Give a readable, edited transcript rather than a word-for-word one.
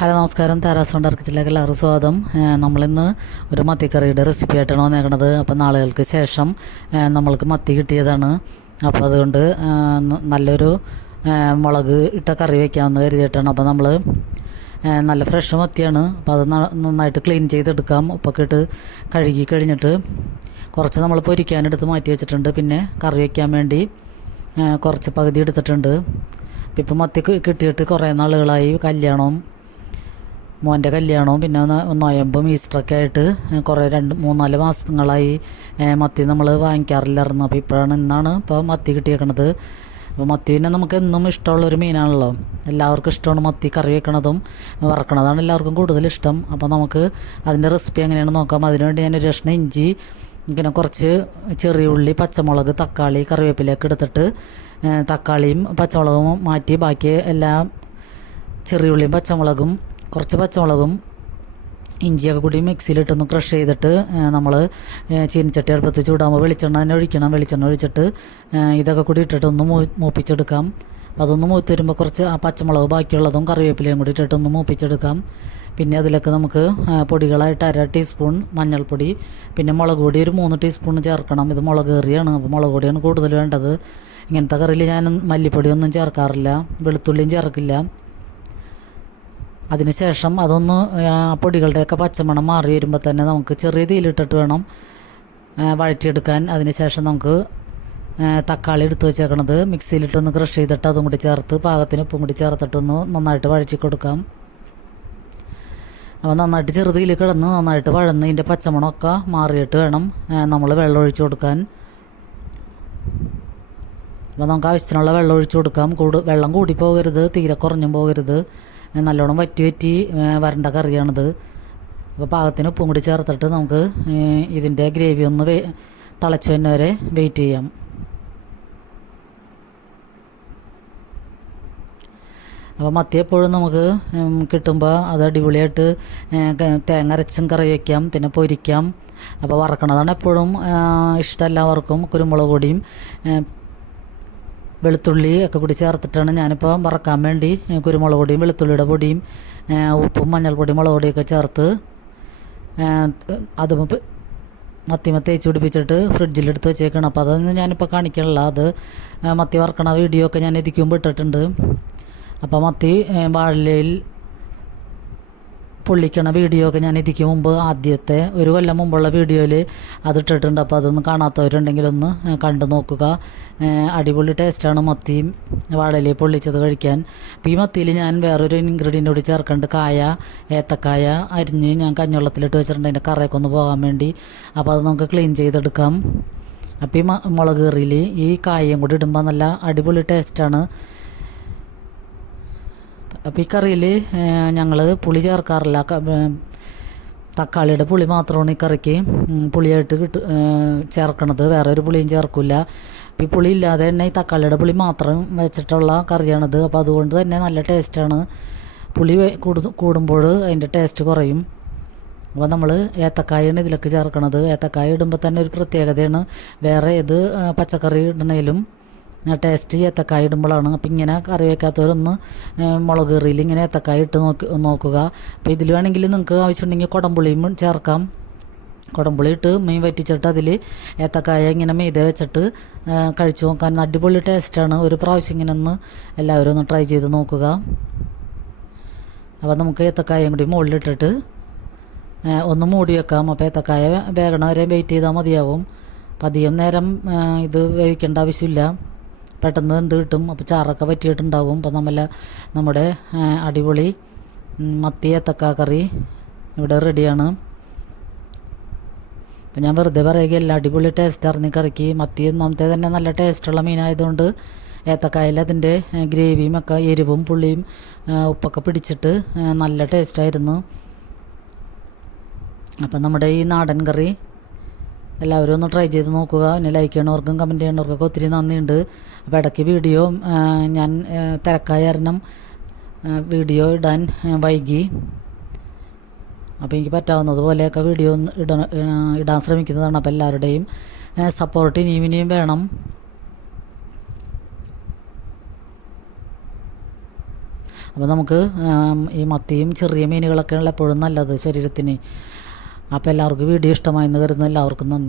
Hello നമസ്കാരം, Tara's കൊണ്ടർക്കിച്ചിലേക്ക് എല്ലാവർക്കും സ്വാഗതം. നമ്മളിന്ന് ഒരു മത്തിക്കറിയുടെ റെസിപ്പി ആയിട്ടാണ് വന്നേക്കണത്. അപ്പോൾ നാളുകൾക്ക് ശേഷം നമ്മൾക്ക് മത്തി കിട്ടിയതാണ്. അപ്പോൾ അതുകൊണ്ട് നല്ലൊരു മുളക് ഇട്ട കറി വയ്ക്കാമെന്ന് കരുതിയിട്ടാണ്. അപ്പോൾ നമ്മൾ നല്ല ഫ്രഷ് മത്തിയാണ്. അപ്പോൾ അത് നന്നായിട്ട് ക്ലീൻ ചെയ്തെടുക്കാം. ഉപ്പൊക്കെ ഇട്ട് കഴുകി കഴിഞ്ഞിട്ട് കുറച്ച് നമ്മൾ പൊരിക്കാനെടുത്ത് മാറ്റി വെച്ചിട്ടുണ്ട്. പിന്നെ കറി വയ്ക്കാൻ വേണ്ടി കുറച്ച് പകുതി എടുത്തിട്ടുണ്ട്. ഇപ്പം മത്തി കിട്ടിയിട്ട് കുറേ നാളുകളായി. മോൻ്റെ കല്യാണവും പിന്നെ നൊയമ്പും ഈസ്റ്ററൊക്കെ ആയിട്ട് കുറേ 2-3-4 മാസങ്ങളായി മത്തി നമ്മൾ വാങ്ങിക്കാറില്ലായിരുന്നു. അപ്പോൾ ഇന്നാണ് ഇപ്പോൾ മത്തി കിട്ടിയേക്കണത്. അപ്പോൾ മത്തി പിന്നെ നമുക്ക് എന്നും ഇഷ്ടമുള്ളൊരു മീനാണല്ലോ. എല്ലാവർക്കും ഇഷ്ടമാണ് മത്തി കറി വെക്കണതും വറക്കണതാണ് എല്ലാവർക്കും കൂടുതൽ ഇഷ്ടം. അപ്പോൾ നമുക്ക് അതിൻ്റെ റെസിപ്പി എങ്ങനെയാണെന്ന് നോക്കാം. അതിനുവേണ്ടി ഞാനൊരു കഷ്ണം ഇഞ്ചി, ഇങ്ങനെ കുറച്ച് ചെറിയ ഉള്ളി, പച്ചമുളക്, തക്കാളി, കറിവേപ്പിലേക്ക് എടുത്തിട്ട് തക്കാളിയും പച്ചമുളകും മാറ്റി ബാക്കി എല്ലാം ചെറിയ ഉള്ളിയും പച്ചമുളകും കുറച്ച് പച്ചമുളകും ഇഞ്ചിയൊക്കെ കൂടി മിക്സിയിലിട്ടൊന്ന് ക്രഷ് ചെയ്തിട്ട് നമ്മൾ ചീനിച്ചട്ടി അടുപ്പത്ത് ചൂടാകുമ്പോൾ വെളിച്ചെണ്ണ തന്നെ ഒഴിക്കണം. വെളിച്ചെണ്ണ ഒഴിച്ചിട്ട് ഇതൊക്കെ കൂടി ഇട്ടിട്ടൊന്ന് മൂപ്പിച്ചെടുക്കാം. അതൊന്ന് മൂത്ത് വരുമ്പോൾ കുറച്ച് ആ പച്ചമുളക് ബാക്കിയുള്ളതും കറിവേപ്പിലയും കൂടി ഇട്ടിട്ടൊന്ന് മൂപ്പിച്ചെടുക്കാം. പിന്നെ അതിലേക്ക് നമുക്ക് പൊടികളായിട്ട് 1/2 ടീസ്പൂൺ മഞ്ഞൾപ്പൊടി, പിന്നെ മുളക് പൊടി ഒരു 3 ടീസ്പൂൺ ചേർക്കണം. ഇത് മുളക് കറിയാണ്, അപ്പോൾ മുളക് പൊടിയാണ് കൂടുതൽ വേണ്ടത്. ഇങ്ങനത്തെ കറിയിൽ ഞാൻ മല്ലിപ്പൊടിയൊന്നും ചേർക്കാറില്ല, വെളുത്തുള്ളിയും ചേർക്കില്ല. അതിനുശേഷം അതൊന്ന് പൊടികളുടെയൊക്കെ പച്ചമണം മാറി വരുമ്പോൾ തന്നെ നമുക്ക് ചെറിയ തീയിലിട്ടിട്ട് വേണം വഴറ്റിയെടുക്കാൻ. അതിനുശേഷം നമുക്ക് തക്കാളി എടുത്ത് വെച്ചേക്കണത് മിക്സിയിലിട്ടൊന്ന് ക്രഷ് ചെയ്തിട്ട് അതും കൂടി ചേർത്ത് പാകത്തിന് ഉപ്പും കൂടി ചേർത്തിട്ടൊന്ന് നന്നായിട്ട് വഴറ്റി കൊടുക്കാം. അപ്പോൾ നന്നായിട്ട് ചെറുതീയിൽ കിടന്ന് നന്നായിട്ട് വഴന്ന് ഇതിൻ്റെ പച്ചമണമൊക്കെ മാറിയിട്ട് വേണം നമ്മൾ വെള്ളം ഒഴിച്ചു കൊടുക്കാൻ. അപ്പോൾ നമുക്ക് ആവശ്യത്തിനുള്ള വെള്ളം ഒഴിച്ചു കൊടുക്കാം. വെള്ളം കൂടി പോകരുത്, തീരെ കുറഞ്ഞും പോകരുത്. നല്ലോണം വറ്റി വരണ്ട കറിയാണിത്. അപ്പോൾ പാകത്തിന് ഉപ്പും കൂടി ചേർത്തിട്ട് നമുക്ക് ഇതിൻ്റെ ഗ്രേവി ഒന്ന് തിളച്ച് വരുന്ന വരെ വെയിറ്റ് ചെയ്യാം. അപ്പോൾ മത്തി എപ്പോഴും നമുക്ക് കിട്ടുമ്പോൾ അത് അടിപൊളിയായിട്ട് തേങ്ങ അരച്ചും കറി വയ്ക്കാം, പിന്നെ പൊരിക്കാം. അപ്പോൾ വറക്കണതാണ് എപ്പോഴും ഇഷ്ടം എല്ലാവർക്കും. കുരുമുളക് പൊടിയും വെളുത്തുള്ളി ഒക്കെ കൂടി ചേർത്തിട്ടാണ് ഞാനിപ്പോൾ വറക്കാൻ വേണ്ടി കുരുമുളക് പൊടിയും വെളുത്തുള്ളിയുടെ പൊടിയും ഉപ്പും മഞ്ഞൾപ്പൊടിയും മുളക് പൊടിയൊക്കെ ചേർത്ത് അത് മത്തി തേച്ച് പിടിപ്പിച്ചിട്ട് ഫ്രിഡ്ജിലെടുത്ത് വെച്ചേക്കണം. അപ്പോൾ അതൊന്നും ഞാനിപ്പോൾ കാണിക്കണില്ല. അത് മത്തി വറക്കണ വീഡിയോ ഒക്കെ ഞാൻ ഇതിക്കുമ്പോൾ ഇട്ടിട്ടുണ്ട്. അപ്പോൾ മത്തി വാഴയിലയിൽ പൊള്ളിക്കണ വീഡിയോ ഒക്കെ ഞാൻ ഇതിക്ക് മുമ്പ് ആദ്യത്തെ 1 കൊല്ലം മുമ്പുള്ള വീഡിയോയിൽ അതിട്ടിട്ടുണ്ട്. അപ്പോൾ അതൊന്ന് കാണാത്തവരുണ്ടെങ്കിൽ ഒന്ന് കണ്ടു നോക്കുക. അടിപൊളി ടേസ്റ്റാണ് മത്തി വാഴയിലയിൽ പൊള്ളിച്ചത് കഴിക്കാൻ. അപ്പോൾ ഈ മത്തിയിൽ ഞാൻ വേറൊരു ഇൻഗ്രീഡിയൻ്റ് കൂടി ചേർക്കുന്നുണ്ട്. ഏത്തക്കായ അരിഞ്ഞ് ഞാൻ കഞ്ഞിവെള്ളത്തിലിട്ട് വെച്ചിട്ടുണ്ട്, അതിൻ്റെ കറയൊക്കെ ഒന്ന് പോകാൻ വേണ്ടി. അപ്പോൾ അത് നമുക്ക് ക്ലീൻ ചെയ്തെടുക്കാം. അപ്പോൾ ഈ മുളക് കറിയിൽ ഈ കായയും കൂടി ഇടുമ്പോൾ നല്ല അടിപൊളി ടേസ്റ്റാണ്. അപ്പോൾ ഈ കറിയിൽ ഞങ്ങൾ പുളി ചേർക്കാറില്ല. തക്കാളിയുടെ പുളി മാത്രമാണ് ഈ കറിക്ക് പുളിയായിട്ട് ചേർക്കണത്. വേറെ ഒരു പുളിയും ചേർക്കില്ല. അപ്പോൾ ഈ പുളി ഇല്ലാതെ തന്നെ ഈ തക്കാളിയുടെ പുളി മാത്രം വെച്ചിട്ടുള്ള കറിയാണിത്. അപ്പോൾ അതുകൊണ്ട് തന്നെ നല്ല ടേസ്റ്റാണ്. പുളി കൂടുമ്പോൾ അതിൻ്റെ ടേസ്റ്റ് കുറയും. അപ്പോൾ നമ്മൾ ഏത്തക്കായാണ് ഇതിലേക്ക് ചേർക്കണത്. ഏത്തക്കായ ഇടുമ്പോൾ തന്നെ ഒരു പ്രത്യേകതയാണ്. വേറെ ഏത് പച്ചക്കറി ഇടണേലും ടേസ്റ്റ് ഏത്തക്കായ ഇടുമ്പോഴാണ്. അപ്പോൾ ഇങ്ങനെ കറി വയ്ക്കാത്തവരൊന്ന് മുളക് കറിയിൽ ഇങ്ങനെ ഏത്തക്കായ ഇട്ട് നോക്കുക. അപ്പോൾ ഇതിൽ വേണമെങ്കിൽ നിങ്ങൾക്ക് ആവശ്യമുണ്ടെങ്കിൽ കുടംപുളിയും ചേർക്കാം. കുടംപുളി ഇട്ട് മീൻ വറ്റിച്ചിട്ട് അതിൽ ഏത്തക്കായ ഇങ്ങനെ മീതെ വെച്ചിട്ട് കഴിച്ചു നോക്കാൻ അടിപൊളി ടേസ്റ്റാണ്. ഒരു പ്രാവശ്യം ഇങ്ങനെ ഒന്ന് എല്ലാവരും ഒന്ന് ട്രൈ ചെയ്ത് നോക്കുക. അപ്പോൾ നമുക്ക് ഏത്തക്കായയും കൂടി മുകളിലിട്ടിട്ട് ഒന്ന് മൂടി വെക്കാം. അപ്പോൾ ഏത്തക്കായ വേഗണ വരെ വെയിറ്റ് ചെയ്താൽ മതിയാവും. അപ്പം അധികം നേരം ഇത് വേവിക്കേണ്ട ആവശ്യമില്ല, പെട്ടെന്ന് വെന്ത് കിട്ടും. അപ്പോൾ ചാറൊക്കെ പറ്റിയിട്ടുണ്ടാവും. അപ്പോൾ നമ്മുടെ അടിപൊളി മത്തി ഏത്തക്ക കറി ഇവിടെ റെഡിയാണ്. അപ്പോൾ ഞാൻ വെറുതെ പറയുകയല്ല, അടിപൊളി ടേസ്റ്റ് അറിഞ്ഞ കറിക്ക്. മത്തി ഒന്നാമത്തെ തന്നെ നല്ല ടേസ്റ്റുള്ള മീനായതുകൊണ്ട് ഏത്തക്കായിൽ അതിൻ്റെ ഗ്രേവിയും ഒക്കെ എരിവും പുളിയും ഉപ്പൊക്കെ പിടിച്ചിട്ട് നല്ല ടേസ്റ്റായിരുന്നു. അപ്പം നമ്മുടെ ഈ നാടൻ കറി എല്ലാവരും ഒന്ന് ട്രൈ ചെയ്ത് നോക്കുക. പിന്നെ ലൈക്ക് ചെയ്യണവർക്കും കമൻറ്റ് ചെയ്യണവർക്കൊക്കെ ഒത്തിരി നന്ദിയുണ്ട്. അപ്പോൾ ഇടയ്ക്ക് വീഡിയോ ഞാൻ തിരക്കായ കാരണം വീഡിയോ ഇടാൻ വൈകി. അപ്പോൾ എനിക്ക് പറ്റാവുന്നത് പോലെയൊക്കെ വീഡിയോ ഇടാൻ ശ്രമിക്കുന്നതാണ്. അപ്പോൾ എല്ലാവരുടെയും സപ്പോർട്ട് ഇനിയും വേണം. അപ്പോൾ നമുക്ക് ഈ മത്തിയും ചെറിയ മീനുകളൊക്കെയുള്ള എപ്പോഴും നല്ലത് ശരീരത്തിന്. അപ്പോൾ എല്ലാവർക്കും വീഡിയോ ഇഷ്ടമായെന്ന് കരുതുന്നു. എല്ലാവർക്കും നന്ദി.